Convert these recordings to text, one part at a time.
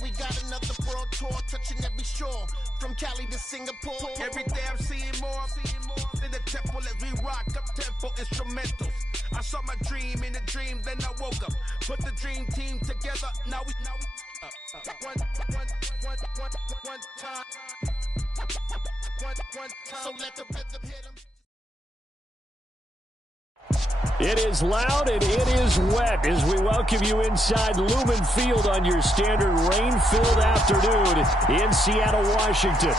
We got another world tour, touching every shore, from Cali to Singapore. Every day I'm seeing more in the temple as we rock up tempo instrumentals. I saw my dream in a dream, then I woke up, put the dream team together. Now we one time. So let the rhythm hit 'em. It is loud and it is wet as we welcome you inside Lumen Field on your standard rain-filled afternoon in Seattle, Washington.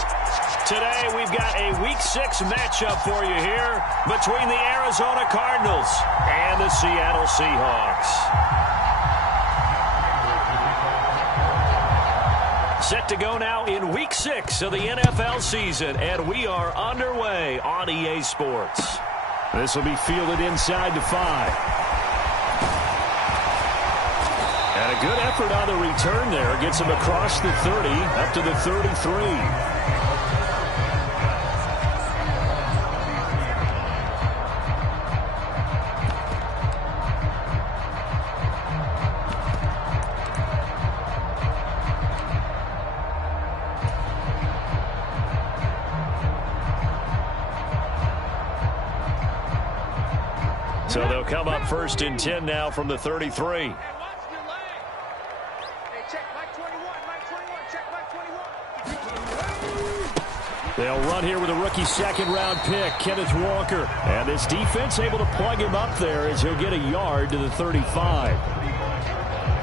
Today we've got a Week 6 matchup for you here between the Arizona Cardinals and the Seattle Seahawks. Set to go now in Week 6 of the NFL season, and we are underway on EA Sports. This will be fielded inside to 5. And a good effort on the return there. Gets him across the 30, up to the 33. So they'll come up 1st and 10 now from the 33. They'll run here with a rookie second-round pick, Kenneth Walker. And this defense able to plug him up there as he'll get a yard to the 35.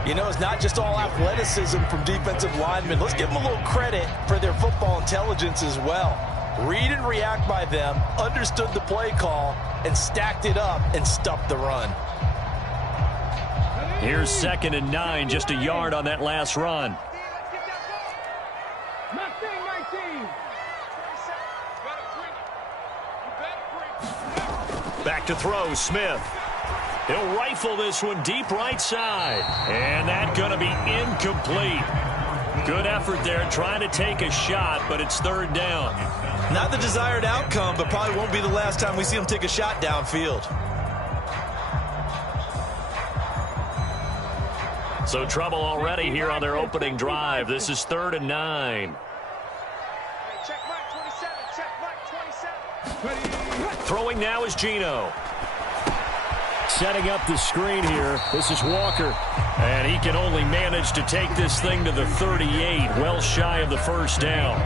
You know, it's not just all athleticism from defensive linemen. Let's give them a little credit for their football intelligence as well. Read and react by them, understood the play call, and stacked it up and stuffed the run. Here's 2nd and 9, just a yard on that last run. Back to throw, Smith. He'll rifle this one deep right side. And that's going to be incomplete. Good effort there trying to take a shot, but it's 3rd down. Not the desired outcome, but probably won't be the last time we see him take a shot downfield. So trouble already here on their opening drive. This is 3rd and 9. Check mark 27. Throwing now is Geno. Setting up the screen here. This is Walker. And he can only manage to take this thing to the 38, well shy of the 1st down.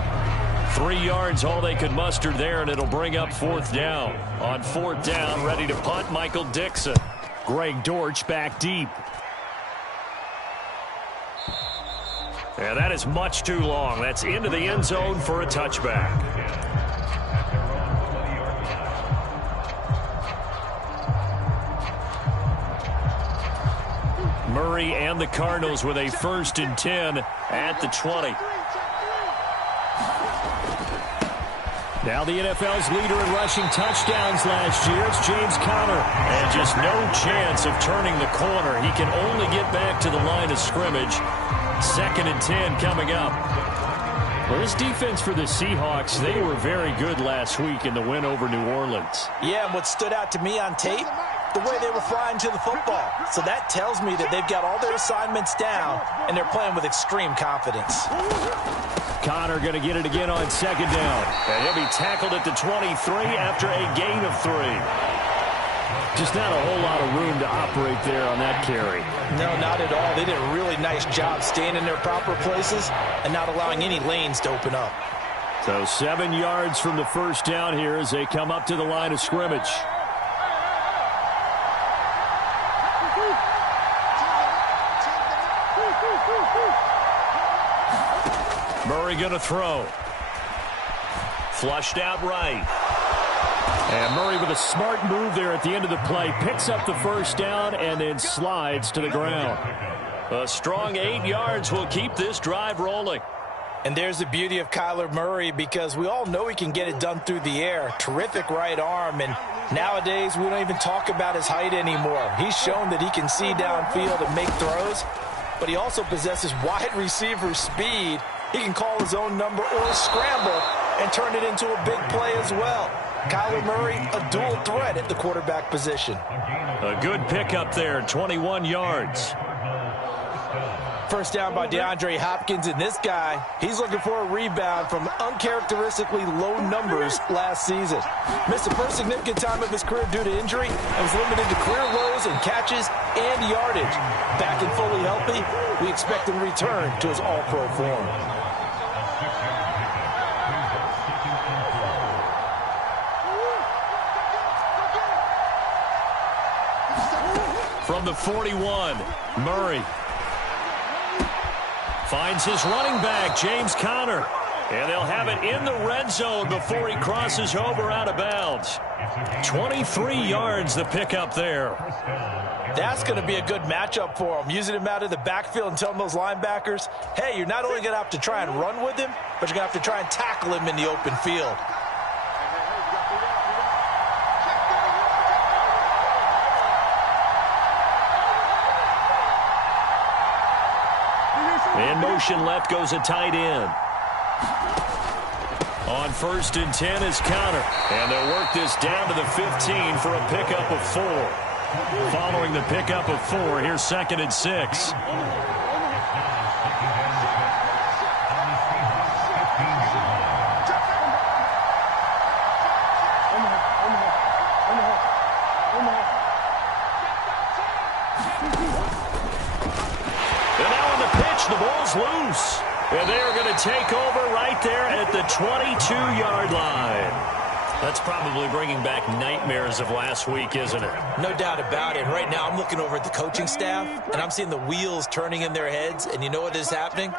3 yards, all they could muster there, and it'll bring up 4th down. On 4th down, ready to punt, Michael Dixon. Greg Dortch back deep. And that is much too long. That's into the end zone for a touchback. Murray and the Cardinals with a 1st and 10 at the 20. Now the NFL's leader in rushing touchdowns last year. It's James Conner. And just no chance of turning the corner. He can only get back to the line of scrimmage. 2nd and 10 coming up. Well, this defense for the Seahawks, they were very good last week in the win over New Orleans. Yeah, and what stood out to me on tape, the way they were flying to the football. So that tells me that they've got all their assignments down, and they're playing with extreme confidence. Conner going to get it again on 2nd down. And he'll be tackled at the 23 after a gain of 3. Just not a whole lot of room to operate there on that carry. No, not at all. They did a really nice job staying in their proper places and not allowing any lanes to open up. So 7 yards from the 1st down here as they come up to the line of scrimmage. Murray going to throw. Flushed out right. And Murray with a smart move there at the end of the play. Picks up the 1st down and then slides to the ground. A strong 8 yards will keep this drive rolling. And there's the beauty of Kyler Murray, because we all know he can get it done through the air. Terrific right arm, and nowadays we don't even talk about his height anymore. He's shown that he can see downfield and make throws, but he also possesses wide receiver speed. He can call his own number or scramble and turn it into a big play as well. Kyler Murray, a dual threat at the quarterback position. A good pickup there, 21 yards. First down by DeAndre Hopkins, and this guy, he's looking for a rebound from uncharacteristically low numbers last season. Missed the first significant time of his career due to injury and was limited to career lows in catches and yardage. Back and fully healthy, we expect him to return to his all-pro form. From the 41, Murray finds his running back, James Conner. And they'll have it in the red zone before he crosses over out of bounds. 23 yards the pickup there. That's going to be a good matchup for him. Using him out of the backfield and telling those linebackers, hey, you're not only going to have to try and run with him, but you're going to have to try and tackle him in the open field. In motion left goes a tight end. On 1st and 10 is Conner. And they'll work this down to the 15 for a pickup of 4. Following the pickup of 4, here's 2nd and 6. The ball's loose, and they're going to take over right there at the 22-yard line. That's probably bringing back nightmares of last week, isn't it? No doubt about it. Right now, I'm looking over at the coaching staff, and I'm seeing the wheels turning in their heads, and you know what is happening?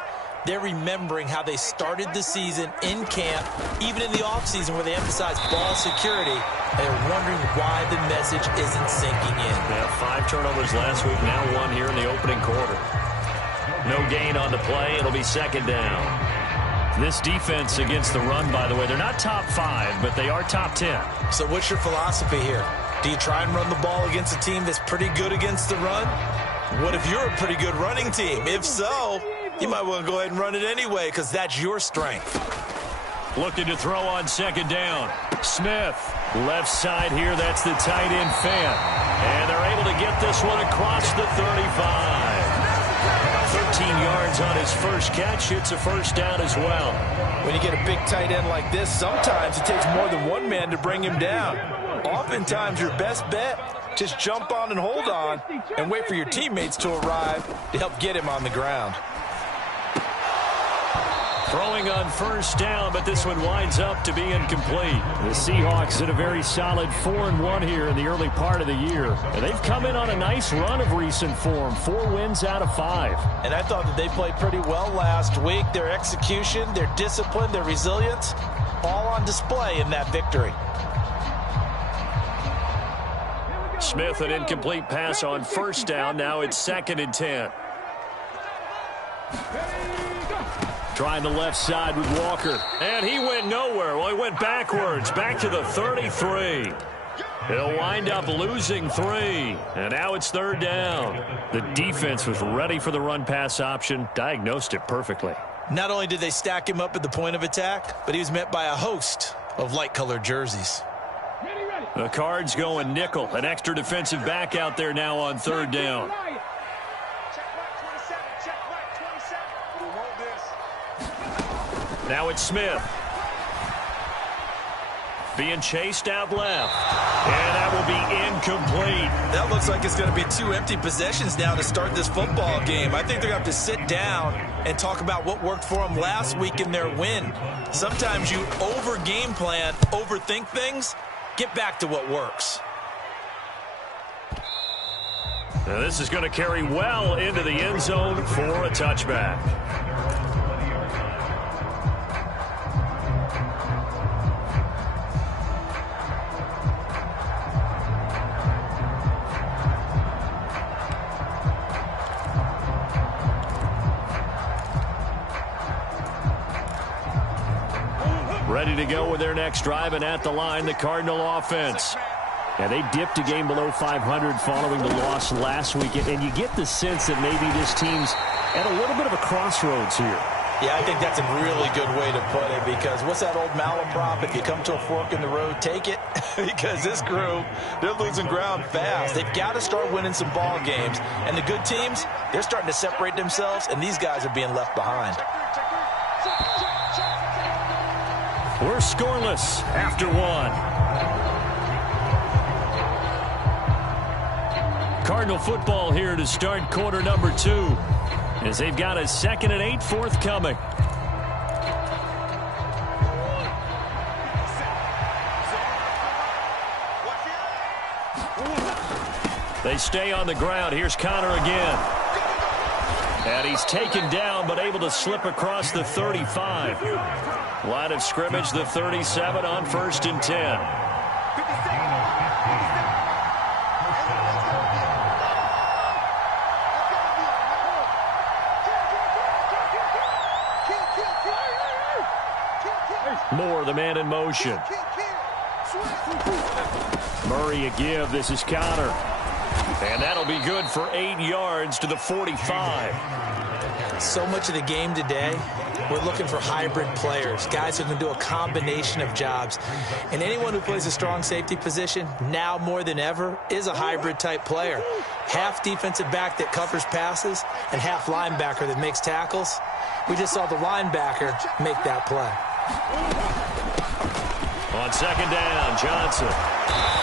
They're remembering how they started the season in camp, even in the offseason where they emphasized ball security, and they're wondering why the message isn't sinking in. They had 5 turnovers last week, now 1 here in the opening quarter. No gain on the play. It'll be 2nd down. This defense against the run, by the way, they're not top 5, but they are top 10. So what's your philosophy here? Do you try and run the ball against a team that's pretty good against the run? What if you're a pretty good running team? If so, you might want to go ahead and run it anyway because that's your strength. Looking to throw on 2nd down. Smith, left side here. That's the tight end Fan. And they're able to get this one across the 35. 13 yards on his first catch. It's a 1st down as well. When you get a big tight end like this, sometimes it takes more than one man to bring him down. Oftentimes, your best bet, just jump on and hold on and wait for your teammates to arrive to help get him on the ground. Throwing on 1st down, but this one winds up to be incomplete. The Seahawks did a very solid 4-1 here in the early part of the year. And they've come in on a nice run of recent form. 4 wins out of 5. And I thought that they played pretty well last week. Their execution, their discipline, their resilience, all on display in that victory. Smith, an incomplete pass on 1st down. Now it's 2nd and 10. Trying the left side with Walker. And he went nowhere. Well, he went backwards. Back to the 33. He'll wind up losing 3. And now it's 3rd down. The defense was ready for the run-pass option. Diagnosed it perfectly. Not only did they stack him up at the point of attack, but he was met by a host of light-colored jerseys. The Cards going nickel. An extra defensive back out there now on 3rd down. Now it's Smith. Being chased out left. And that will be incomplete. That looks like it's going to be 2 empty possessions now to start this football game. I think they're going to have to sit down and talk about what worked for them last week in their win. Sometimes you over-game plan, overthink things. Get back to what works. Now this is going to carry well into the end zone for a touchback. Ready to go with their next drive, and at the line, the Cardinal offense. And they dipped a game below 500 following the loss last week. And you get the sense that maybe this team's at a little bit of a crossroads here. Yeah, I think that's a really good way to put it, because what's that old malaprop? If you come to a fork in the road, take it. Because this group, they're losing ground fast. They've got to start winning some ball games. And the good teams, they're starting to separate themselves, and these guys are being left behind. We're scoreless after one. Cardinal football here to start quarter number 2, as they've got a 2nd and 8 forthcoming. They stay on the ground. Here's Connor again. And he's taken down, but able to slip across the 35. Line of scrimmage, the 37 on 1st and 10. Moore, the man in motion. Murray a give. This is Connor. And that'll be good for 8 yards to the 45. So much of the game today, we're looking for hybrid players, guys who can do a combination of jobs. And anyone who plays a strong safety position, now more than ever, is a hybrid type player. Half defensive back that covers passes and half linebacker that makes tackles. We just saw the linebacker make that play. On 2nd down, Johnson.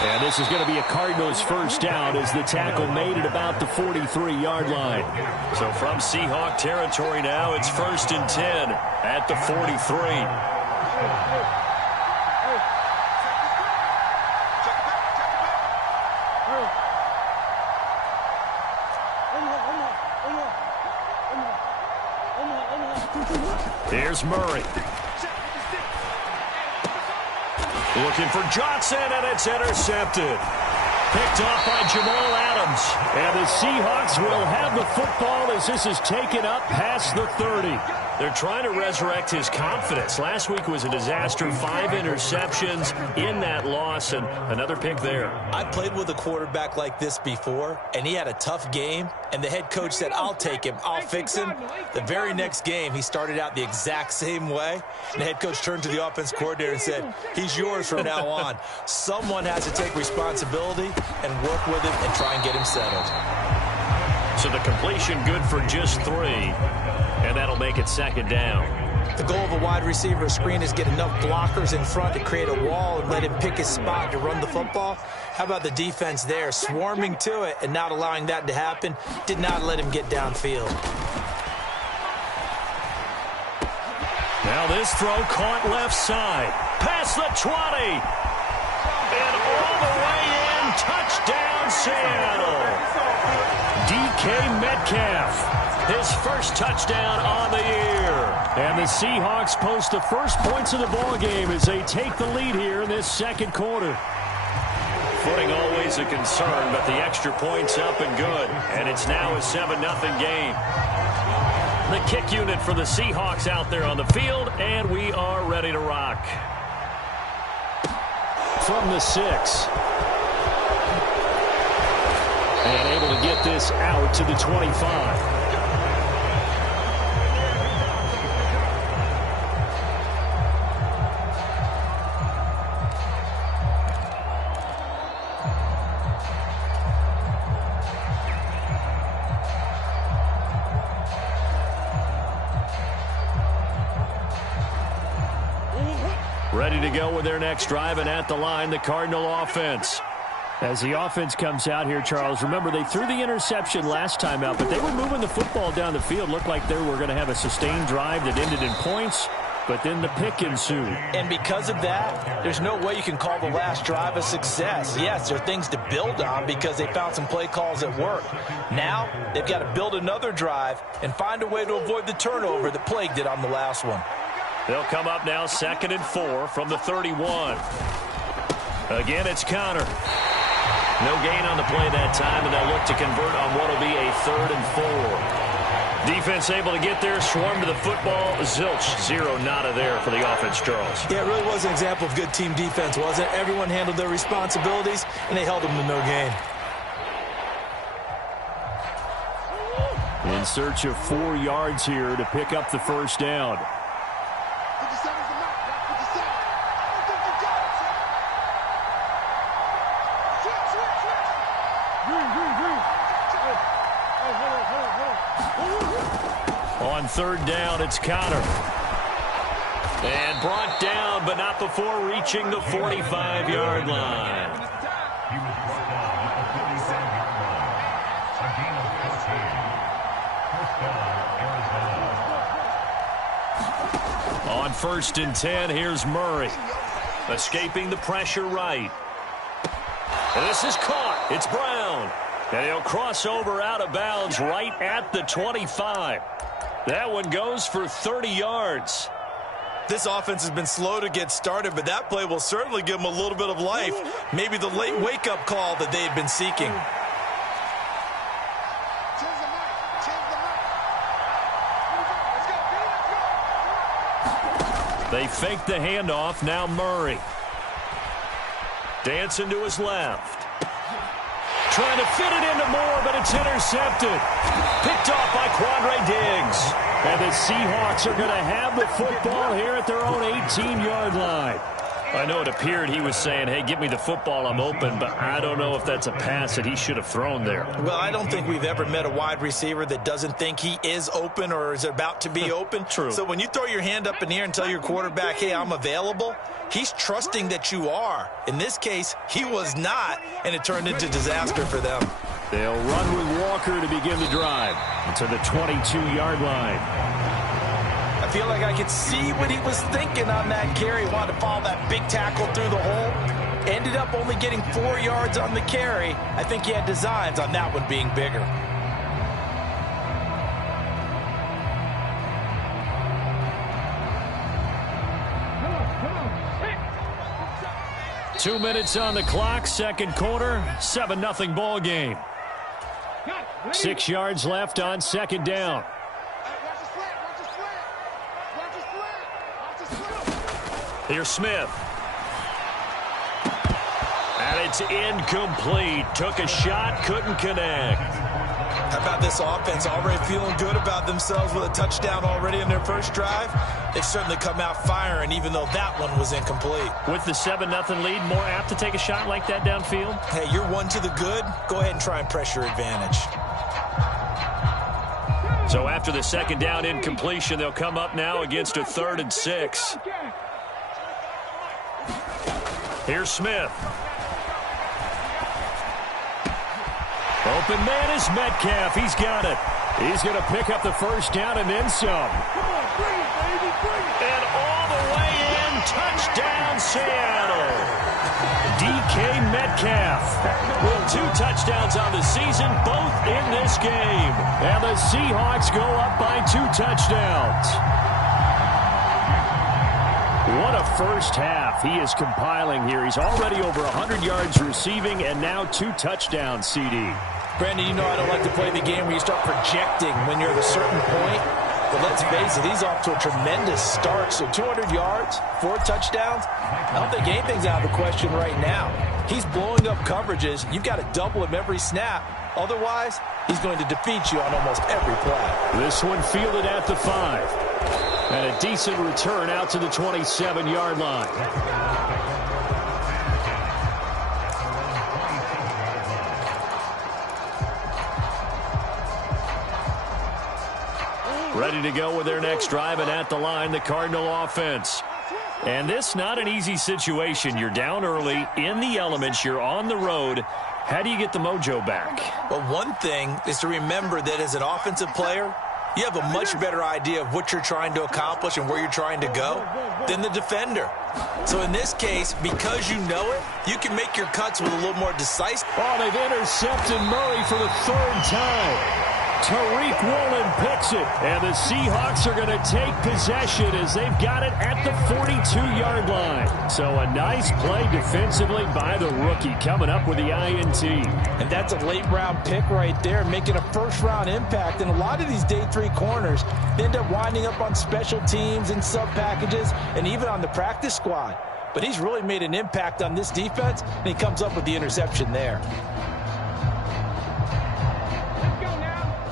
And this is going to be a Cardinals first down as the tackle made at about the 43-yard line. So from Seahawk territory now, it's 1st and 10 at the 43. Here's Murray. Looking for Johnson, and it's intercepted. Picked off by Jamal Adams. And the Seahawks will have the football as this is taken up past the 30. They're trying to resurrect his confidence. Last week was a disaster. 5 interceptions in that loss, and another pick there. I played with a quarterback like this before, and he had a tough game, and the head coach said, I'll take him, I'll fix him. The very next game, he started out the exact same way, and the head coach turned to the offense coordinator and said, he's yours from now on. Someone has to take responsibility and work with him and try and get him settled. So the completion good for just 3, and that'll make it 2nd down. The goal of a wide receiver screen is get enough blockers in front to create a wall and let him pick his spot to run the football. How about the defense there, swarming to it and not allowing that to happen? Did not let him get downfield. Now this throw caught left side. Past the 20. And all the way in. Touchdown, Seattle. DK Metcalf. His first touchdown on the year. And the Seahawks post the first points of the ballgame as they take the lead here in this 2nd quarter. Footing always a concern, but the extra point's up and good. And it's now a 7-0 game. The kick unit for the Seahawks out there on the field, and we are ready to rock. From the 6. And able to get this out to the 25. Ready to go with their next drive, and at the line, the Cardinal offense. As the offense comes out here, Charles, remember they threw the interception last time out, but they were moving the football down the field. Looked like they were going to have a sustained drive that ended in points, but then the pick ensued. And because of that, there's no way you can call the last drive a success. Yes, there are things to build on because they found some play calls that work. Now, they've got to build another drive and find a way to avoid the turnover that plagued it on the last one. They'll come up now 2nd and 4 from the 31. Again, it's Connor. No gain on the play that time, and they'll look to convert on what will be a 3rd and 4. Defense able to get there, swarm to the football. Zilch, 0 nada there for the offense, Charles. Yeah, it really was an example of good team defense, wasn't it? Everyone handled their responsibilities, and they held them to no gain. search of 4 yards here to pick up the first down. On third down, it's Connor. And brought down, but not before reaching the 45-yard line. On 1st and 10, here's Murray. Escaping the pressure right. And this is caught. It's Brown. And he'll cross over out of bounds right at the 25. That one goes for 30 yards. This offense has been slow to get started, but that play will certainly give them a little bit of life. Maybe the late wake-up call that they had been seeking. They fake the handoff. Now Murray. Dancing to his left. Trying to fit it into Moore, but it's intercepted. Picked off by Quandre Diggs. And the Seahawks are going to have the football here at their own 18-yard line. I know it appeared he was saying, hey, give me the football, I'm open, but I don't know if that's a pass that he should have thrown there. Well, I don't think we've ever met a wide receiver that doesn't think he is open or is about to be open. True. So when you throw your hand up in the air and tell your quarterback, hey, I'm available, he's trusting that you are. In this case, he was not, and it turned into disaster for them. They'll run with Walker to begin the drive to the 22-yard line. I feel like I could see what he was thinking on that carry. Wanted to follow that big tackle through the hole. Ended up only getting 4 yards on the carry. I think he had designs on that one being bigger. Two minutes on the clock, second quarter, 7-0 ball game. 6 yards left on second down. Here's Smith. And it's incomplete. Took a shot, couldn't connect. How about this offense already feeling good about themselves with a touchdown already in their first drive? They've certainly come out firing, even though that one was incomplete. With the 7-0 lead, more apt to take a shot like that downfield? Hey, you're one to the good. Go ahead and try and press your advantage. So after the second down incompletion, they'll come up now against a 3rd and 6. Here's Smith. Open man is Metcalf. He's got it. He's going to pick up the first down and then some. And all the way in, touchdown Seattle. DK Metcalf with 2 touchdowns on the season, both in this game. And the Seahawks go up by 2 touchdowns. What a first half he is compiling here. He's already over 100 yards receiving and now 2 touchdowns, CD. Brandon, you know I don't like to play the game where you start projecting when you're at a certain point. But let's face it, he's off to a tremendous start. So 200 yards, 4 touchdowns. I don't think anything's out of the question right now. He's blowing up coverages. You've got to double him every snap. Otherwise, he's going to defeat you on almost every play. This one fielded at the 5. And a decent return out to the 27-yard line. Ready to go with their next drive, and at the line, the Cardinal offense. And this not an easy situation. You're down early, in the elements, you're on the road. How do you get the mojo back? Well, one thing is to remember that as an offensive player, you have a much better idea of what you're trying to accomplish and where you're trying to go than the defender. So in this case, because you know it, you can make your cuts with a little more decisive. Oh, they've intercepted Murray for the 3rd time. Tariq Woolen picks it, and the Seahawks are going to take possession as they've got it at the 42-yard line. So a nice play defensively by the rookie, coming up with the INT. And that's a late-round pick right there, making a first-round impact. And a lot of these day 3 corners end up winding up on special teams and sub-packages and even on the practice squad. But he's really made an impact on this defense, and he comes up with the interception there.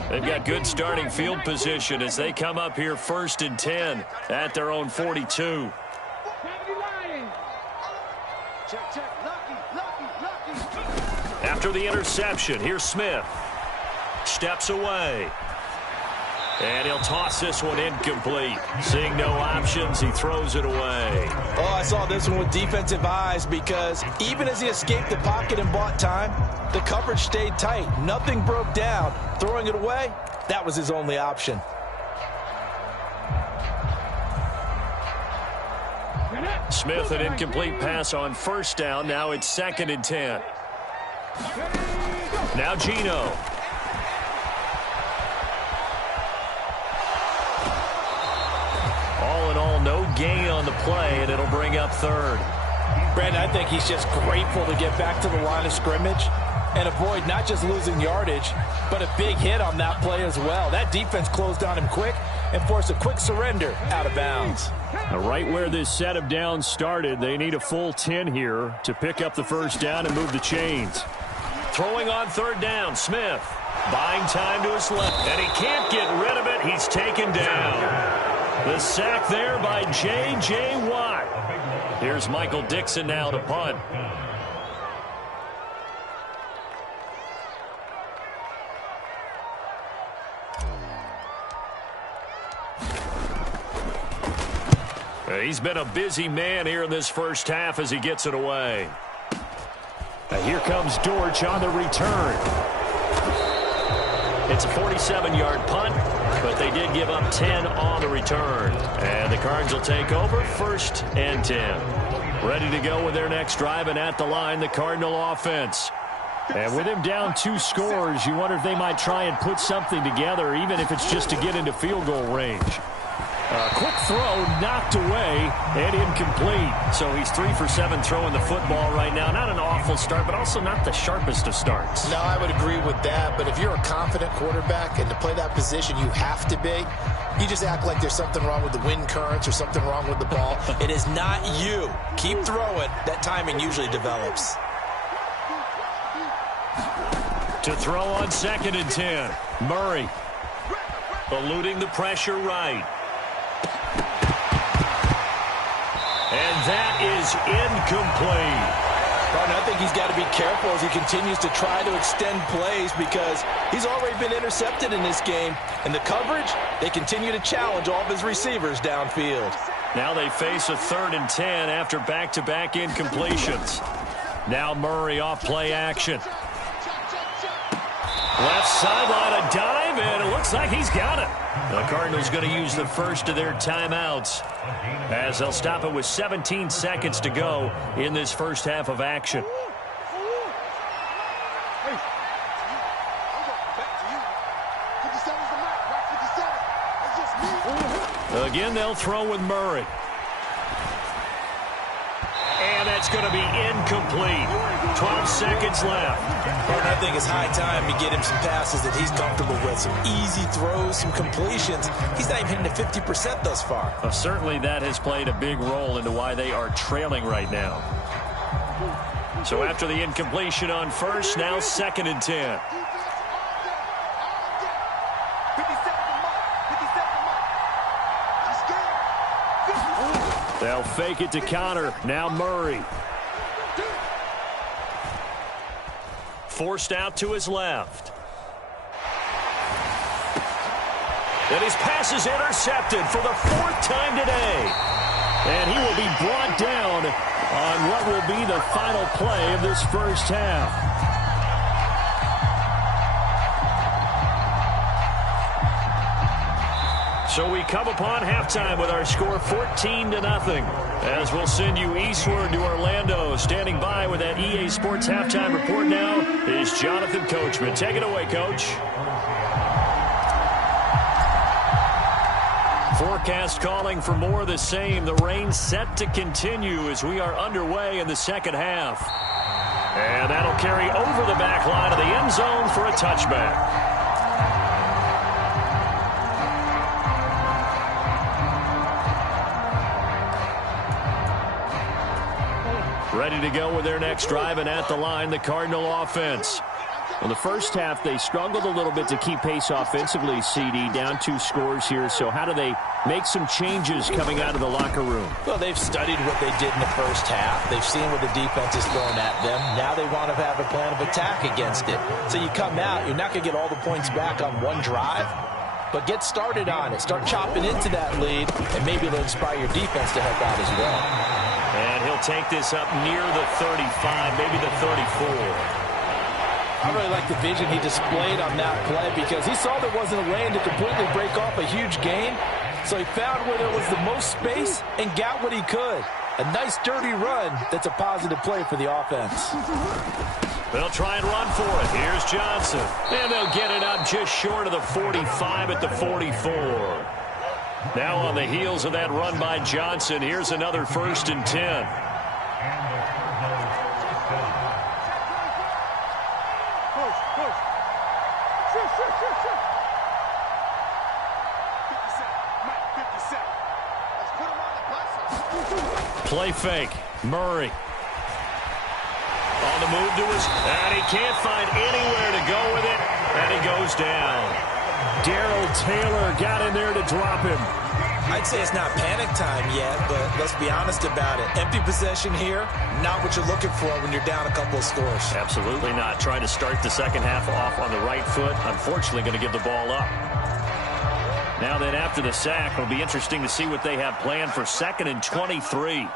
They've got good starting field position as they come up here 1st and 10 at their own 42. After the interception, here's Smith. Steps away. And he'll toss this one incomplete. Seeing no options, he throws it away. Oh, I saw this one with defensive eyes because even as he escaped the pocket and bought time, the coverage stayed tight. Nothing broke down. Throwing it away, that was his only option. Smith, an incomplete pass on 1st down. Now it's 2nd and 10. Now Gino. All in all, no gain on the play, and it'll bring up 3rd. Brandon, I think he's just grateful to get back to the line of scrimmage and avoid not just losing yardage, but a big hit on that play as well. That defense closed on him quick and forced a quick surrender out of bounds. Now, right where this set of downs started, they need a full 10 here to pick up the 1st down and move the chains. Throwing on 3rd down, Smith. Buying time to his left, and he can't get rid of it. He's taken down. The sack there by J.J. Watt. Here's Michael Dixon now to punt. He's been a busy man here in this 1st half as he gets it away. Now here comes Dortch on the return. It's a 47-yard punt, but they did give up 10 on the return. And the Cards will take over 1st and 10. Ready to go with their next drive, and at the line, the Cardinal offense. And with him down 2 scores, you wonder if they might try and put something together, even if it's just to get into field goal range. Quick throw, knocked away, and incomplete. So he's 3 for 7 throwing the football right now. Not an awful start, but also not the sharpest of starts. No, I would agree with that. But if you're a confident quarterback and to play that position, you have to be. You just act like there's something wrong with the wind currents or something wrong with the ball. It is not you. Keep throwing. That timing usually develops. To throw on 2nd and 10. Murray eluding the pressure right. And that is incomplete. Martin, I think he's got to be careful as he continues to try to extend plays because he's already been intercepted in this game. And the coverage, they continue to challenge all of his receivers downfield. Now they face a 3rd and 10 after back-to-back incompletions. Now Murray off play action. Left sideline, a dive, and it looks like he's got it. The Cardinals going to use the first of their timeouts as they'll stop it with 17 seconds to go in this 1st half of action. Again, they'll throw with Murray. And that's going to be incomplete. 12 seconds left. Well, I think it's high time to get him some passes that he's comfortable with. Some easy throws, some completions. He's not even hitting to 50% thus far. Well, certainly that has played a big role into why they are trailing right now. So after the incompletion on 1st, now 2nd and 10. They'll fake it to counter. Now Murray. Forced out to his left. And his pass is intercepted for the 4th time today. And he will be brought down on what will be the final play of this 1st half. So we come upon halftime with our score 14-0. As we'll send you eastward to Orlando. Standing by with that EA Sports halftime report now is Jonathan Coachman. Take it away, Coach. Forecast calling for more of the same. The rain set to continue as we are underway in the 2nd half. And that'll carry over the back line of the end zone for a touchback. Ready to go with their next drive, and at the line, the Cardinal offense. Well, the first half, they struggled a little bit to keep pace offensively, CD, down 2 scores here. So how do they make some changes coming out of the locker room? Well, they've studied what they did in the first half. They've seen what the defense is throwing at them. Now they want to have a plan of attack against it. So you come out, you're not going to get all the points back on one drive, but get started on it. Start chopping into that lead, and maybe it'll inspire your defense to help out as well. And he'll take this up near the 35, maybe the 34. I really like the vision he displayed on that play because he saw there wasn't a lane to completely break off a huge gain. So he found where there was the most space and got what he could. A nice, dirty run that's a positive play for the offense. They'll try and run for it. Here's Johnson. And they'll get it up just short of the 45 at the 44. Now on the heels of that run by Johnson, here's another 1st and 10. Play fake. Murray. On the move to his, and he can't find anywhere to go with it, and he goes down. Darrell Taylor got in there to drop him. I'd say it's not panic time yet, but let's be honest about it. Empty possession here, not what you're looking for when you're down a couple of scores. Absolutely not. Trying to start the second half off on the right foot. Unfortunately, going to give the ball up. Now then, after the sack, it'll be interesting to see what they have planned for 2nd and 23.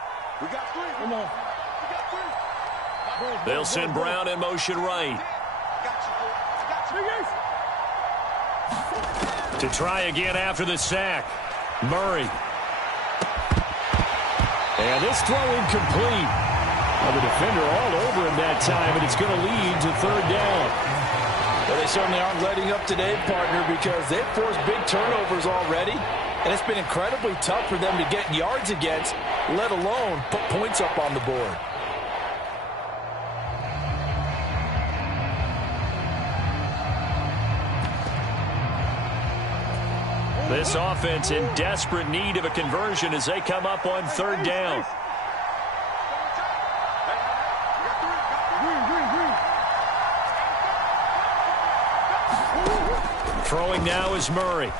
Come on. They'll send Brown in motion right. To try again after the sack. Murray. And this throw incomplete. Well, the defender all over him that time, and it's going to lead to 3rd down. Well, they certainly aren't letting up today, partner, because they've forced big turnovers already, and it's been incredibly tough for them to get yards against, let alone put points up on the board. This offense in desperate need of a conversion as they come up on 3rd down. Throwing now is Murray.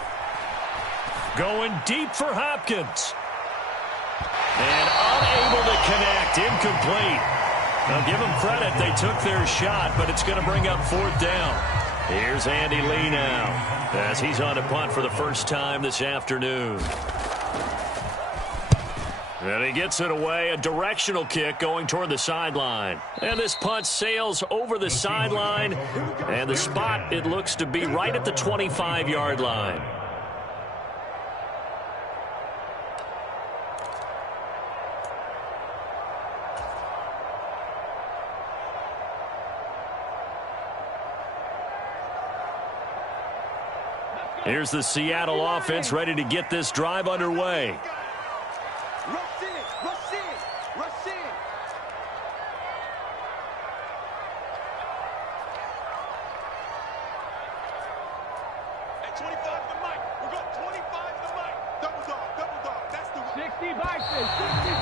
Going deep for Hopkins. And unable to connect. Incomplete. Now give them credit. They took their shot, but it's going to bring up 4th down. Here's Andy Lee now as he's on to punt for the first time this afternoon. And he gets it away. A directional kick going toward the sideline. And this punt sails over the sideline. And the spot, it looks to be right at the 25-yard line. Here's the Seattle offense ready to get this drive underway.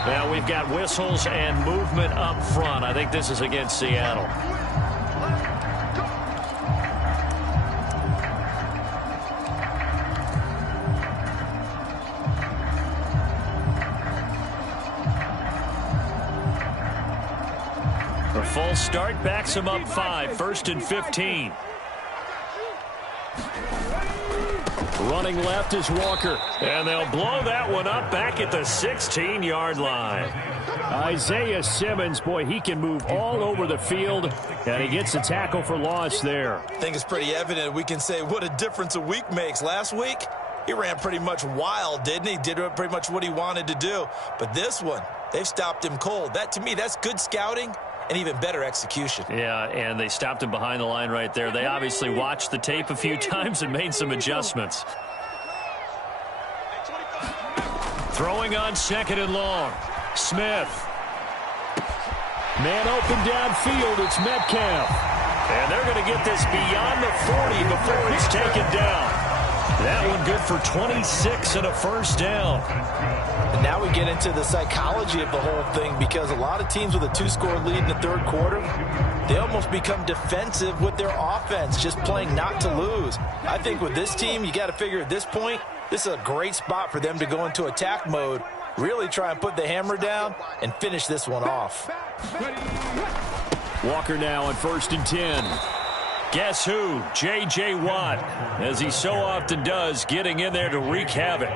Now we've got whistles and movement up front. I think this is against Seattle. A false start backs him up 5. 1st and 15. Running left is Walker. And they'll blow that one up back at the 16-yard line. Isaiah Simmons, boy, he can move all over the field. And he gets a tackle for loss there. I think it's pretty evident. We can say what a difference a week makes. Last week, he ran pretty much wild, didn't he? Did pretty much what he wanted to do. But this one, they've stopped him cold. That, to me, that's good scouting and even better execution. Yeah, and they stopped him behind the line right there. They obviously watched the tape a few times and made some adjustments. Throwing on 2nd and long. Smith. Man open downfield. It's Metcalf. And they're going to get this beyond the 40 before he's taken down. That one good for 26 and a first down. And now we get into the psychology of the whole thing, because a lot of teams with a 2-score lead in the third quarter, they almost become defensive with their offense, just playing not to lose. I think with this team, you got to figure at this point, this is a great spot for them to go into attack mode, really try and put the hammer down and finish this one off. Walker now on 1st and 10. Guess who? J.J. Watt, as he so often does, getting in there to wreak havoc.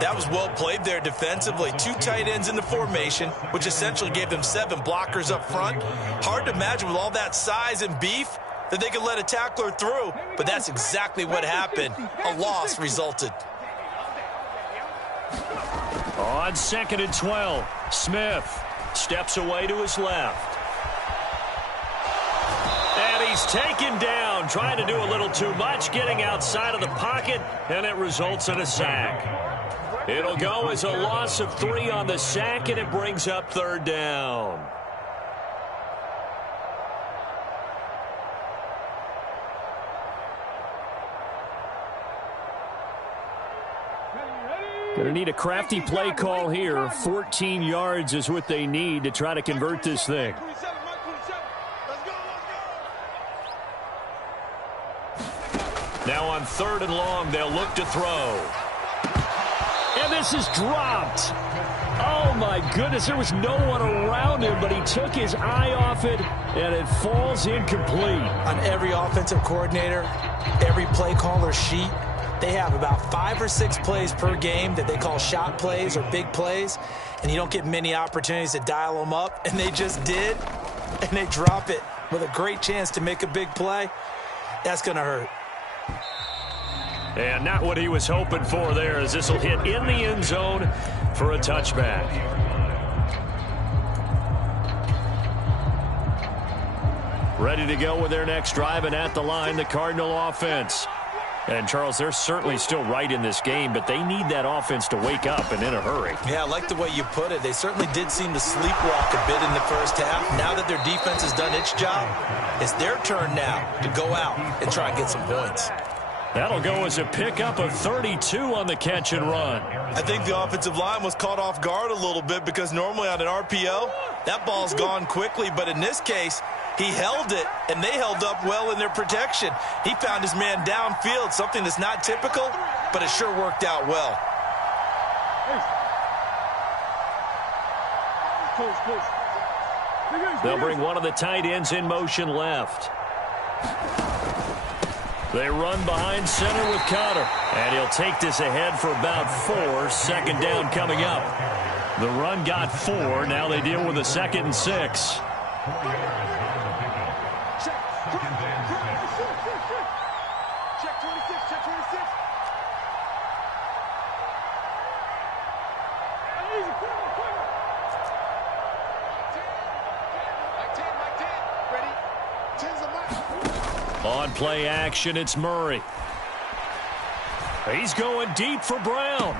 That was well played there defensively. 2 tight ends in the formation, which essentially gave them 7 blockers up front. Hard to imagine with all that size and beef that they could let a tackler through, but that's exactly what happened. A loss resulted. On 2nd and 12, Smith steps away to his left. And he's taken down, trying to do a little too much, getting outside of the pocket, and it results in a sack. It'll go as a loss of 3 on the sack, and it brings up 3rd down. Going to need a crafty play call here. 14 yards is what they need to try to convert this thing. Now on 3rd and long, they'll look to throw. And this is dropped. Oh, my goodness. There was no one around him, but he took his eye off it, and it falls incomplete. On every offensive coordinator, every play caller sheet, they have about 5 or 6 plays per game that they call shot plays or big plays, and you don't get many opportunities to dial them up, and they just did, and they drop it with a great chance to make a big play. That's going to hurt. And not what he was hoping for there, as this will hit in the end zone for a touchback. Ready to go with their next drive, and at the line, the Cardinal offense. And, Charles, they're certainly still right in this game, but they need that offense to wake up and in a hurry. Yeah, I like the way you put it. They certainly did seem to sleepwalk a bit in the first half. Now that their defense has done its job, it's their turn now to go out and try and get some points. That'll go as a pickup of 32 on the catch and run. I think the offensive line was caught off guard a little bit, because normally on an RPO, that ball's gone quickly. But in this case, he held it, and they held up well in their protection. He found his man downfield, something that's not typical, but it sure worked out well. They'll bring one of the tight ends in motion left. They run behind center with Cotter, and he'll take this ahead for about 4. 2nd down coming up. The run got 4. Now they deal with a 2nd and 6. On play action, it's Murray. He's going deep for Brown.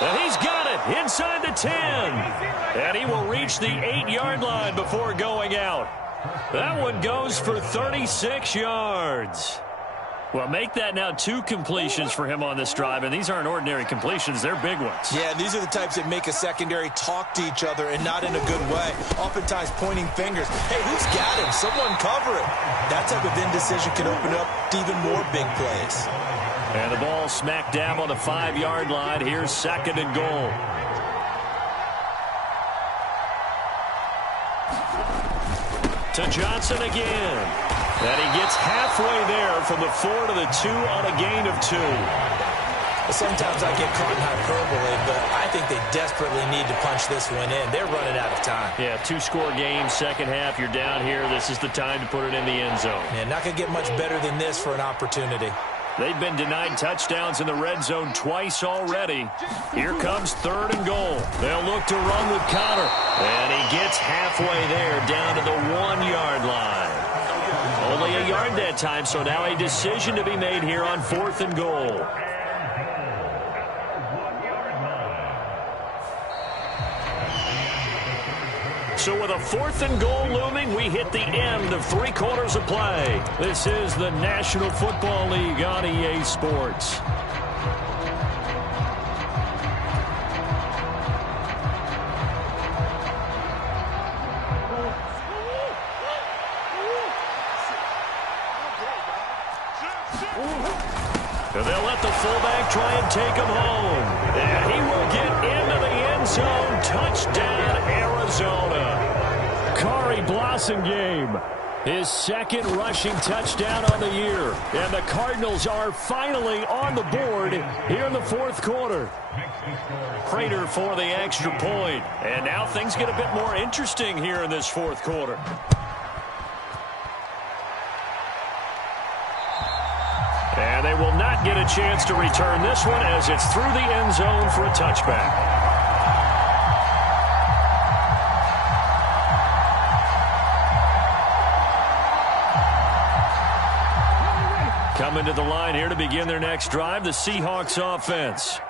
And he's got it inside the 10. And he will reach the 8-yard line before going out. That one goes for 36 yards. Well, make that now 2 completions for him on this drive, and these aren't ordinary completions. They're big ones. Yeah, these are the types that make a secondary talk to each other, and not in a good way. Oftentimes pointing fingers. Hey, who's got him? Someone cover it. That type of indecision can open up to even more big plays. And the ball smack dab on the 5-yard line. Here's 2nd and goal. To Johnson again. And he gets halfway there from the 4 to the 2 on a gain of 2. Sometimes I get caught in hyperbole, but I think they desperately need to punch this one in. They're running out of time. Yeah, 2-score game, second half. You're down here. This is the time to put it in the end zone. Yeah, not going to get much better than this for an opportunity. They've been denied touchdowns in the red zone twice already. Here comes 3rd and goal. They'll look to run with Cotter. And he gets halfway there, down to the 1-yard line. Only a yard that time, so now a decision to be made here on 4th and goal. So with a 4th and goal looming, we hit the end of 3 quarters of play. This is the National Football League on EA Sports. fullback try and take him home. And he will get into the end zone. Touchdown, Arizona. Kari Blasingame, his second rushing touchdown on the year. And the Cardinals are finally on the board here in the fourth quarter. Prater for the extra point. And now things get a bit more interesting here in this fourth quarter. And they will not get a chance to return this one as it's through the end zone for a touchback. Coming to the line here to begin their next drive, the Seahawks offense.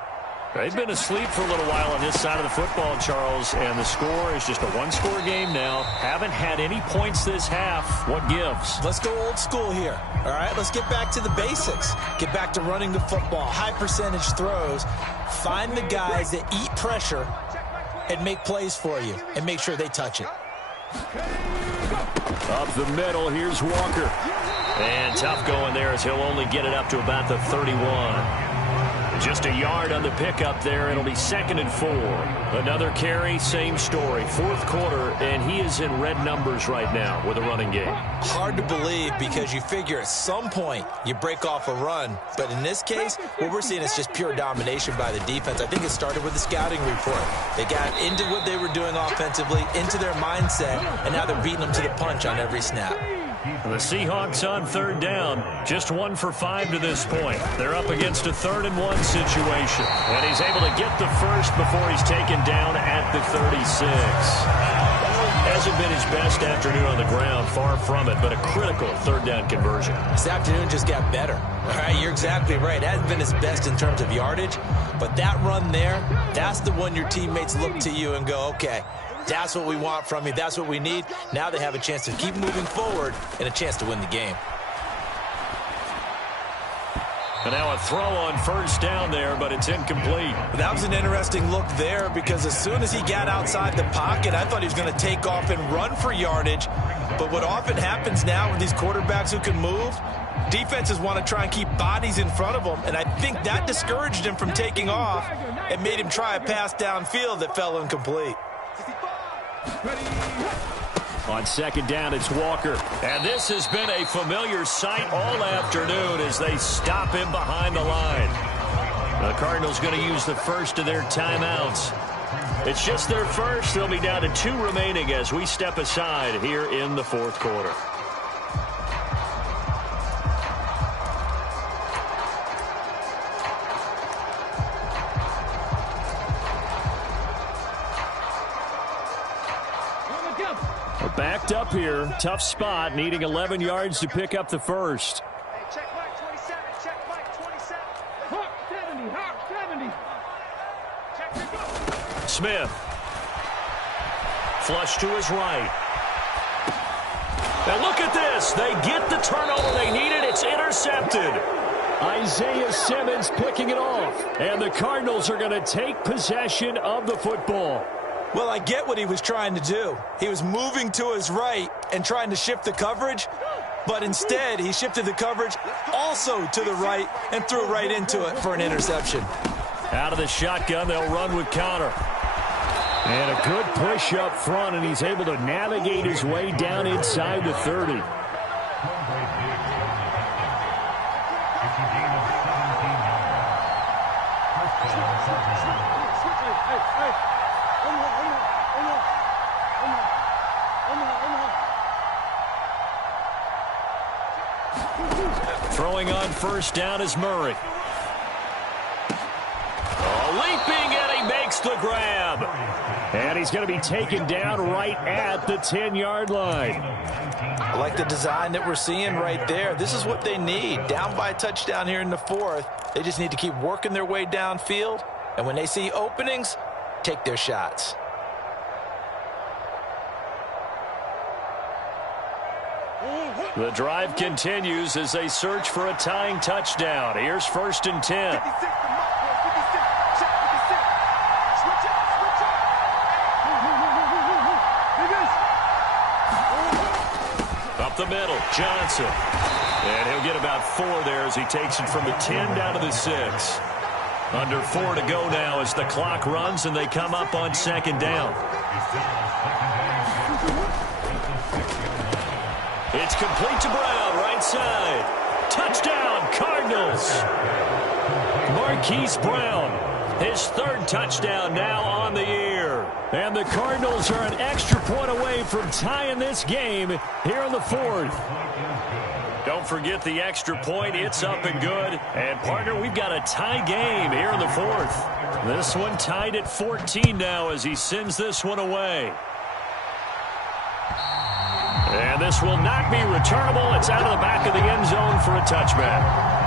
They've been asleep for a little while on this side of the football, Charles, and the score is just a one-score game now. Haven't had any points this half. What gives? Let's go old school here. All right, let's get back to the basics. Get back to running the football, high percentage throws. Find the guys that eat pressure and make plays for you and make sure they touch it. Up the middle, here's Walker. And tough going there as he'll only get it up to about the 31. Just a yard on the pickup there. It'll be 2nd and 4. Another carry, same story. Fourth quarter, and he is in red numbers right now with a running game. Hard to believe because you figure at some point you break off a run. But in this case, what we're seeing is just pure domination by the defense. I think it started with the scouting report. They got into what they were doing offensively, into their mindset, and now they're beating them to the punch on every snap. The Seahawks on third down, just 1 for 5 to this point. They're up against a 3rd and 1 situation. And he's able to get the first before he's taken down at the 36. Hasn't been his best afternoon on the ground, far from it, but a critical 3rd down conversion. This afternoon just got better. All right, you're exactly right. It hasn't been his best in terms of yardage, but that run there, that's the one your teammates look to you and go, okay, that's what we want from you. That's what we need. Now they have a chance to keep moving forward and a chance to win the game. And now a throw on first down there, but it's incomplete. That was an interesting look there because as soon as he got outside the pocket, I thought he was going to take off and run for yardage. But what often happens now with these quarterbacks who can move, defenses want to try and keep bodies in front of them. And I think that discouraged him from taking off and made him try a pass downfield that fell incomplete. On 2nd down, it's Walker. And this has been a familiar sight all afternoon as they stop him behind the line. The Cardinals going to use the first of their timeouts. It's just their first. They'll be down to 2 remaining as we step aside here in the fourth quarter. Backed up here, tough spot, needing 11 yards to pick up the first. Check Mike 27, check Mike 27. Hawk 70. Check Smith. Flush to his right. And look at this. They get the turnover they needed. It's intercepted. Isaiah Simmons picking it off. And the Cardinals are going to take possession of the football. Well, I get what he was trying to do. He was moving to his right and trying to shift the coverage, but instead he shifted the coverage also to the right and threw right into it for an interception. Out of the shotgun, they'll run with Connor. And a good push up front, and he's able to navigate his way down inside the 30. Throwing on first down is Murray. Leaping, and he makes the grab. And he's going to be taken down right at the 10-yard line. I like the design that we're seeing right there. This is what they need. Down by a touchdown here in the fourth. They just need to keep working their way downfield. And when they see openings, take their shots. The drive continues as they search for a tying touchdown. Here's 1st and 10. Up the middle, Johnson. And he'll get about 4 there as he takes it from the 10 down to the 6. Under 4 to go now as the clock runs and they come up on 2nd down. It's complete to Brown, right side. Touchdown, Cardinals. Marquise Brown, his 3rd touchdown now on the year. And the Cardinals are an extra point away from tying this game here in the 4th. Don't forget the extra point. It's up and good. And, partner, we've got a tie game here in the 4th. This one tied at 14 now as he sends this one away. And this will not be returnable. It's out of the back of the end zone for a touchback.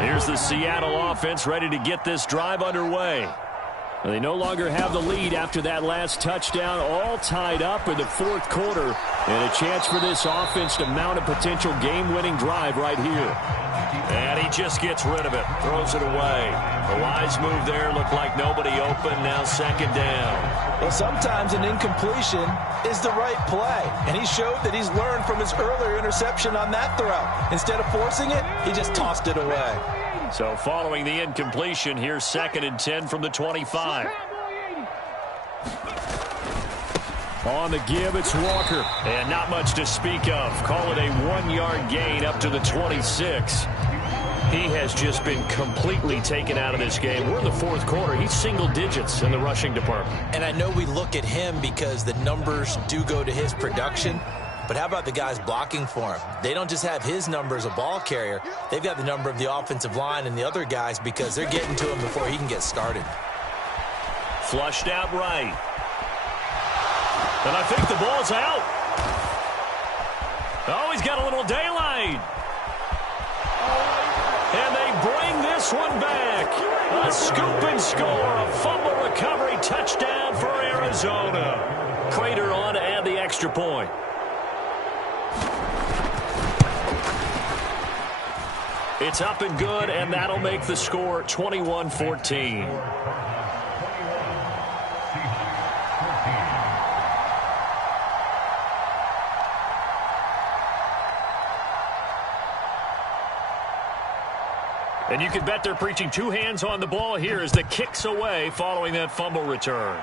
Here's the Seattle offense ready to get this drive underway. They no longer have the lead after that last touchdown, all tied up in the 4th quarter, and a chance for this offense to mount a potential game-winning drive right here. And he just gets rid of it, throws it away. A wise move there, looked like nobody open, now 2nd down. Well, sometimes an incompletion is the right play, and he showed that he's learned from his earlier interception on that throw. Instead of forcing it, he just tossed it away. So following the incompletion, here's 2nd and 10 from the 25. On the give, it's Walker. And not much to speak of. Call it a 1-yard gain up to the 26. He has just been completely taken out of this game. We're in the 4th quarter. He's single digits in the rushing department. And I know we look at him because the numbers do go to his production. But how about the guys blocking for him? They don't just have his number as a ball carrier. They've got the number of the offensive line and the other guys because they're getting to him before he can get started. Flushed out right. And I think the ball's out. Oh, he's got a little daylight. And they bring this one back. A scoop and score. A fumble recovery touchdown for Arizona. Prater on to add the extra point. It's up and good, and that'll make the score 21-14. And you can bet they're preaching 2 hands on the ball here as the kick's away following that fumble return.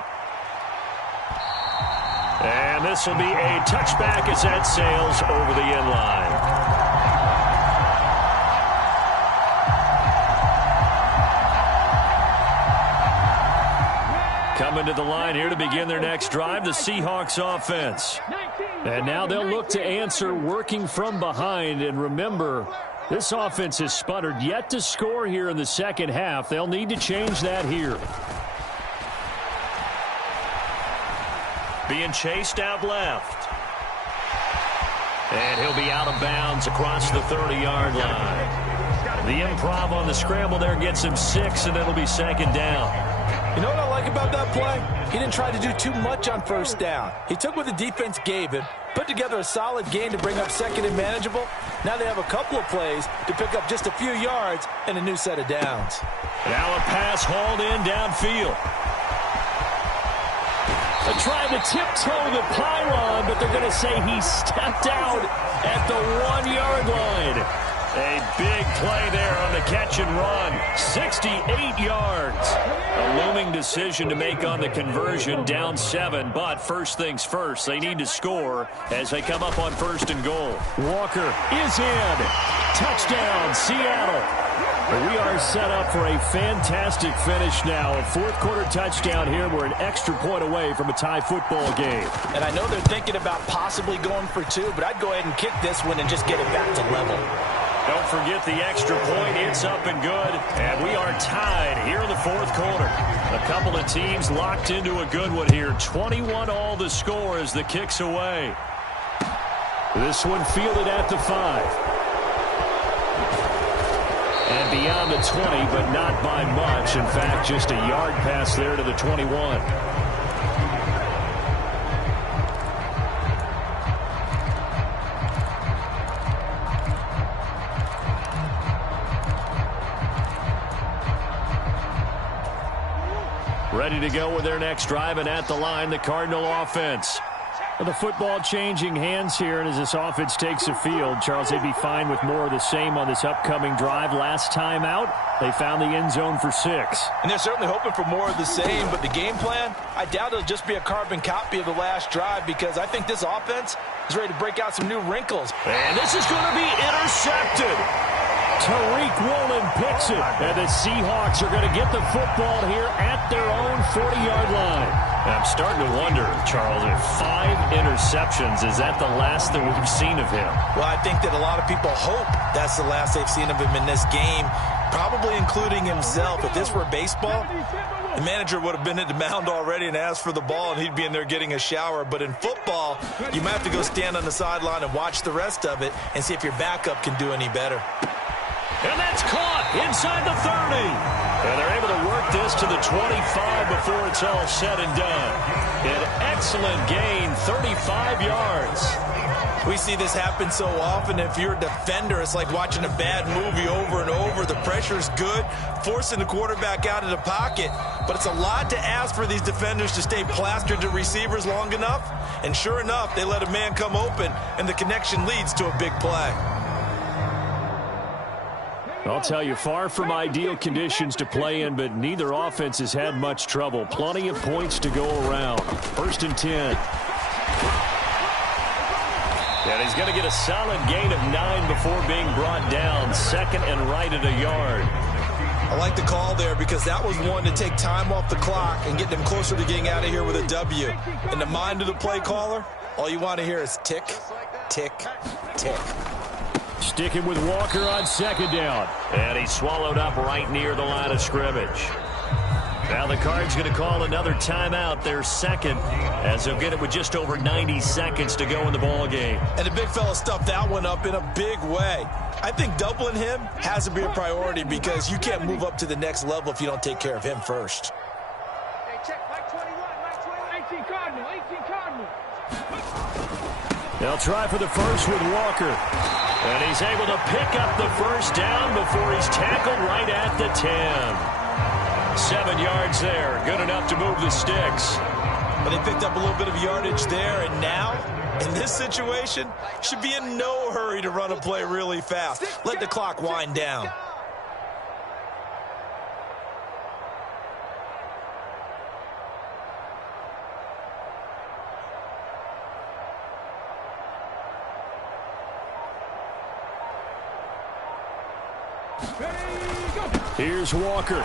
And this will be a touchback as that sails over the end line. Coming to the line here to begin their next drive, the Seahawks offense. And now they'll look to answer working from behind. And remember, this offense has sputtered yet to score here in the 2nd half. They'll need to change that here. Being chased out left. And he'll be out of bounds across the 30-yard line. The improv on the scramble there gets him 6, and it'll be 2nd down. You know what I like about that play? He didn't try to do too much on 1st down. He took what the defense gave him, put together a solid gain to bring up 2nd and manageable. Now they have a couple of plays to pick up just a few yards and a new set of downs. Now a pass hauled in downfield. They're trying to tiptoe the pylon, but they're going to say he stepped out at the 1-yard line. A big play there on the catch and run. 68 yards. A looming decision to make on the conversion, down 7. But first things first, they need to score as they come up on 1st and goal. Walker is in. Touchdown, Seattle. We are set up for a fantastic finish now. A 4th quarter touchdown here. We're an extra point away from a tie football game. And I know they're thinking about possibly going for 2, but I'd go ahead and kick this one and just get it back to level. Don't forget the extra point. It's up and good. And we are tied here in the 4th quarter. A couple of teams locked into a good one here. 21 all the score as the kick's away. This one fielded at the 5. And beyond the 20, but not by much. In fact, just a yard pass there to the 21. Ready to go with their next drive, and at the line, the Cardinal offense. The football changing hands here, and as this offense takes the field, Charles, they'd be fine with more of the same on this upcoming drive. Last time out, they found the end zone for 6. And they're certainly hoping for more of the same, but the game plan, I doubt it'll just be a carbon copy of the last drive, because I think this offense is ready to break out some new wrinkles. And this is going to be intercepted. Tariq Woolen picks it, and the Seahawks are going to get the football here at their own 40-yard line. I'm starting to wonder, Charles, if 5 interceptions, is that the last that we've seen of him? Well, I think that a lot of people hope that's the last they've seen of him in this game, probably including himself. If this were baseball, the manager would have been at the mound already and asked for the ball, and he'd be in there getting a shower. But in football, you might have to go stand on the sideline and watch the rest of it and see if your backup can do any better. And that's caught inside the 30. And they're able to work this to the 25 before it's all said and done. An excellent gain, 35 yards. We see this happen so often. If you're a defender, it's like watching a bad movie over and over. The pressure's good, forcing the quarterback out of the pocket. But it's a lot to ask for these defenders to stay plastered to receivers long enough. And sure enough, they let a man come open, and the connection leads to a big play. I'll tell you, far from ideal conditions to play in, but neither offense has had much trouble. Plenty of points to go around. 1st and 10. And he's going to get a solid gain of 9 before being brought down. 2nd and right at a yard. I like the call there because that was one to take time off the clock and get them closer to getting out of here with a W. In the mind of the play caller, all you want to hear is tick, tick, tick. Sticking with Walker on 2nd down. And he's swallowed up right near the line of scrimmage. Now the Cards going to call another timeout, their 2nd, as they'll get it with just over 90 seconds to go in the ball game. And the big fella stuffed that one up in a big way. I think doubling him has to be a priority because you can't move up to the next level if you don't take care of him first. Hey, check Mike 21, Mike 21, 18 Cardinal, 18 Cardinal. They'll try for the first with Walker. And he's able to pick up the first down before he's tackled right at the 10. 7 yards there. Good enough to move the sticks. But they picked up a little bit of yardage there, and now, in this situation, should be in no hurry to run a play really fast. Let the clock wind down. Here's Walker.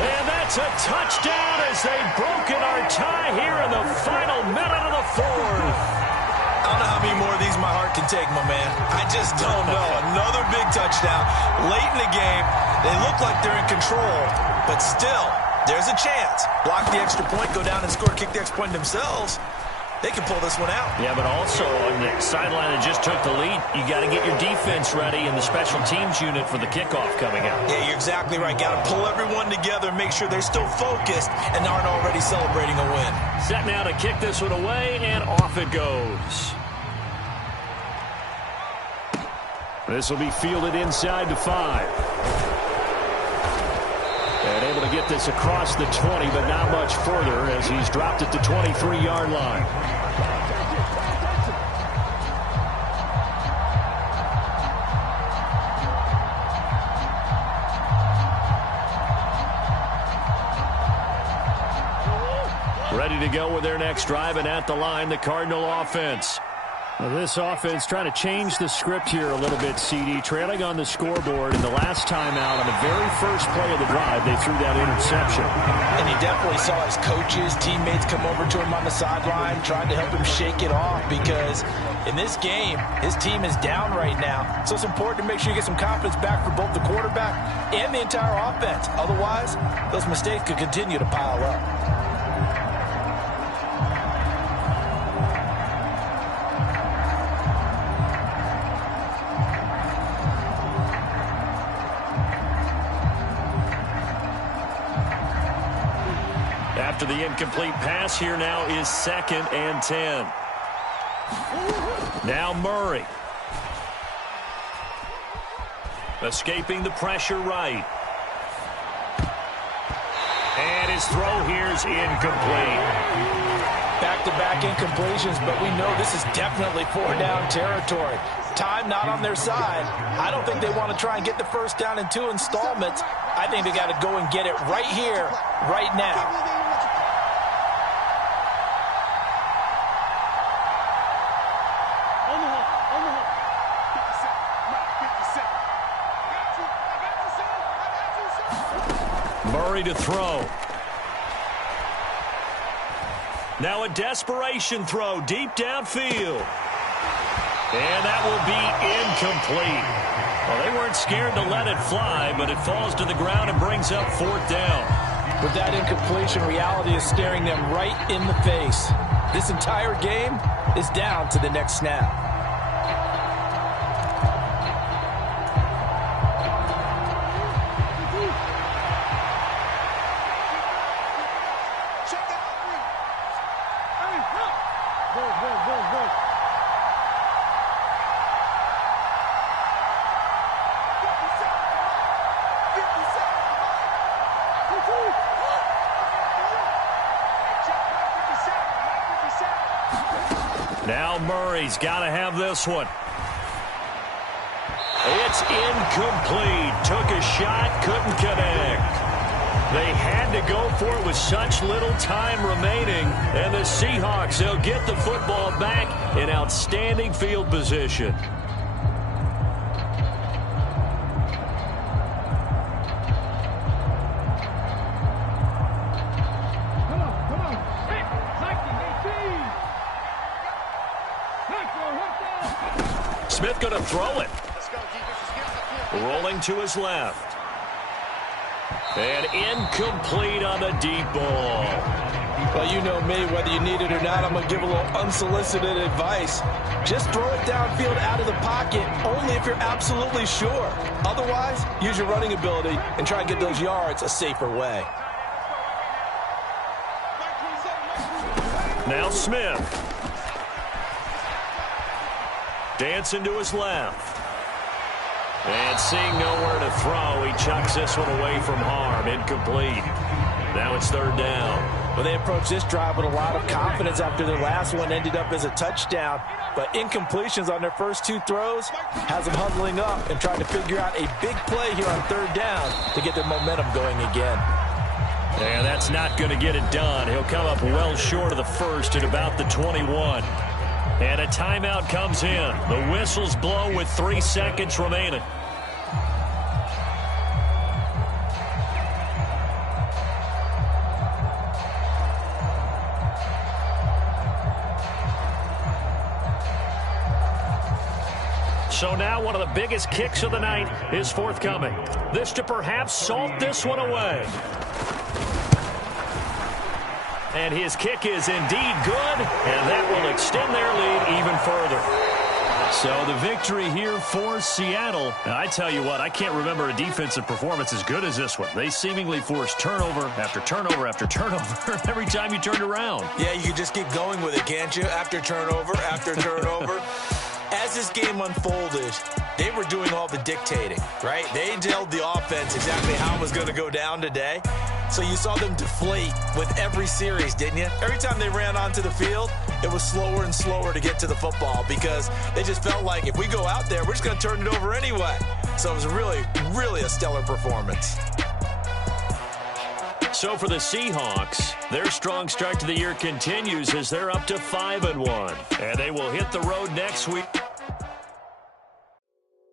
And that's a touchdown as they've broken our tie here in the final minute of the 4th. I don't know how many more of these my heart can take, my man. I just don't know. Another big touchdown. Late in the game, they look like they're in control, but still, there's a chance. Block the extra point, go down and score, kick the extra point themselves. They can pull this one out. Yeah, but also on the sideline that just took the lead, you got to get your defense ready and the special teams unit for the kickoff coming out. Yeah, you're exactly right. Got to pull everyone together and make sure they're still focused and aren't already celebrating a win. Set now to kick this one away, and off it goes. This will be fielded inside the 5. And able to get this across the 20, but not much further as he's dropped it to 23-yard line. Ready to go with their next drive, and at the line, the Cardinal offense. Well, this offense trying to change the script here a little bit, CD. Trailing on the scoreboard, and the last time out on the very first play of the drive, they threw that interception. And he definitely saw his coaches, teammates come over to him on the sideline, trying to help him shake it off because in this game, his team is down right now. So it's important to make sure you get some confidence back for both the quarterback and the entire offense. Otherwise, those mistakes could continue to pile up. After the incomplete pass, here now is 2nd and 10. Now Murray. Escaping the pressure right. And his throw here's incomplete. Back-to-back incompletions, but we know this is definitely 4-down territory. Time not on their side. I don't think they want to try and get the first down in 2 installments. I think they got to go and get it right here, right now. Murray to throw. Now a desperation throw deep downfield. And that will be incomplete. Well, they weren't scared to let it fly, but it falls to the ground and brings up 4th down. With that incompletion, reality is staring them right in the face. This entire game is down to the next snap. Now Murray's got to have this one. It's incomplete. Took a shot, couldn't connect. They had to go for it with such little time remaining. And the Seahawks, they'll get the football back in outstanding field position. Smith going to throw it. Rolling to his left. And incomplete on the deep ball. Well, you know me, whether you need it or not, I'm going to give a little unsolicited advice. Just throw it downfield out of the pocket, only if you're absolutely sure. Otherwise, use your running ability and try and get those yards a safer way. Now Smith. Dancing to his left. And seeing nowhere to throw, he chucks this one away from harm. Incomplete. Now it's 3rd down. Well, they approached this drive with a lot of confidence after their last one ended up as a touchdown. But incompletions on their first 2 throws has them huddling up and trying to figure out a big play here on 3rd down to get their momentum going again. And that's not going to get it done. He'll come up well short of the first at about the 21. And a timeout comes in. The whistles blow with 3 seconds remaining. So now one of the biggest kicks of the night is forthcoming. This to perhaps salt this one away. And his kick is indeed good, and that will extend their lead even further. So the victory here for Seattle. And I tell you what, I can't remember a defensive performance as good as this one. They seemingly forced turnover after turnover after turnover every time you turned around. Yeah, you can just keep going with it, can't you? After turnover, after turnover. As this game unfolded, they were doing all the dictating, right? They told the offense exactly how it was going to go down today. So you saw them deflate with every series, didn't you? Every time they ran onto the field, it was slower and slower to get to the football because they just felt like if we go out there, we're just going to turn it over anyway. So it was really, really a stellar performance. So for the Seahawks, their strong start to the year continues as they're up to 5-1. And they will hit the road next week.